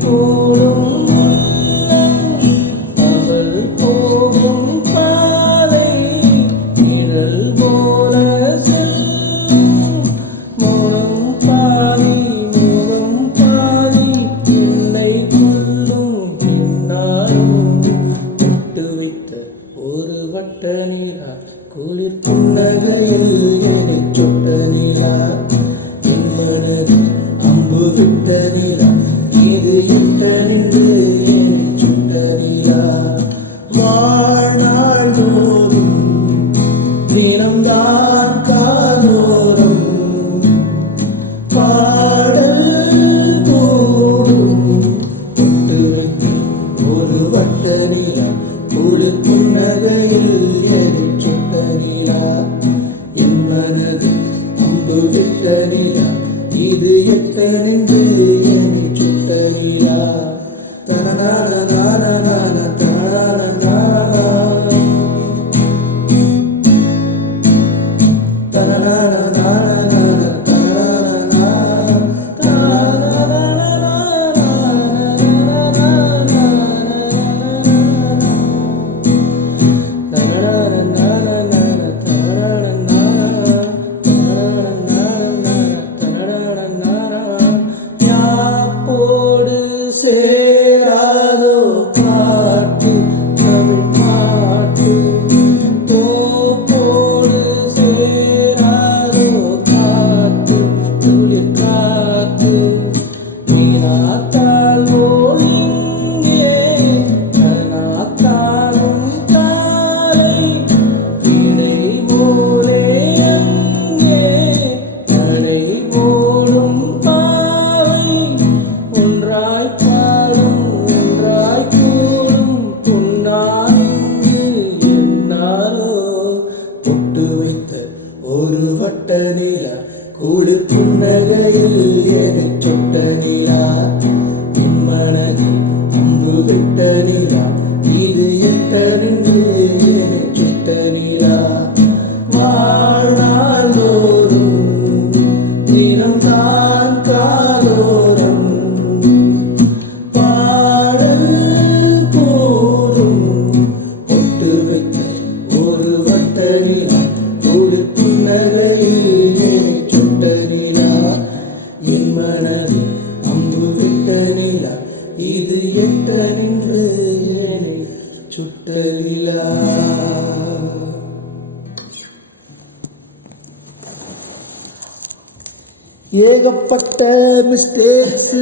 கூறும் அவள் போகும் பாதை நிழல் போல மௌனம் பாதி என்னை கொள்ளும் பின்னாலும் விட்டு வைத்த ஒரு வட்ட நீரா குளிர் புன்னகையில் என்னை சொட்ட நீரா என் மனது அம்பு விட்ட நீரா இது எத்தனின்று என்னை சுட்ட நீரா வாழ்நாள் தோறும் தினம்தான் காதோறும் பாடல் கூடும் விட்டு வைத்த ஒரு வட்ட நீரா குளிர் புன்னகையில் என்னை சொட்ட நீரா என் மனது அம்பு விட்ட நீரா இது எத்தனின்று என்னை சுட்ட நீரா தனநான சேராதோ பாட்டு தமிழ் பாட்டு தோப்போடு சேராதோ காத்து துளிர் காத்து நீனாத்தால் ஓடிங்கே நாத்தாலும் காலை இடை போலே அங்கே தலை போடும் பாவை ஒன்றாய் பாடும் ஒன்றாய் கூடும் பொன்னாங்கு என்னாரோ பொட்டு வைத்த ஒரு வட்ட நீரா குளிர் புன்னகையில் என்னை சொட்ட நீரா என் மனதில் அம்பு விட்ட நீரா இது எத்தனின்று என்னை சுட்ட நீரா வாழ்நாள் தோறும் தினம்தான் காதோறும் பாடல் கூறும் பொட்டு வைத்த ஒரு வட்ட நீரா குளிர் புன்னகையில் என்னை சுட்ட நீரா என் மனது அம்பு விட்ட நீரா இது எத்தனின்று என்னை சுட்ட நீரா. ஏகப்பட்ட மிஸ்டேக்ஸ்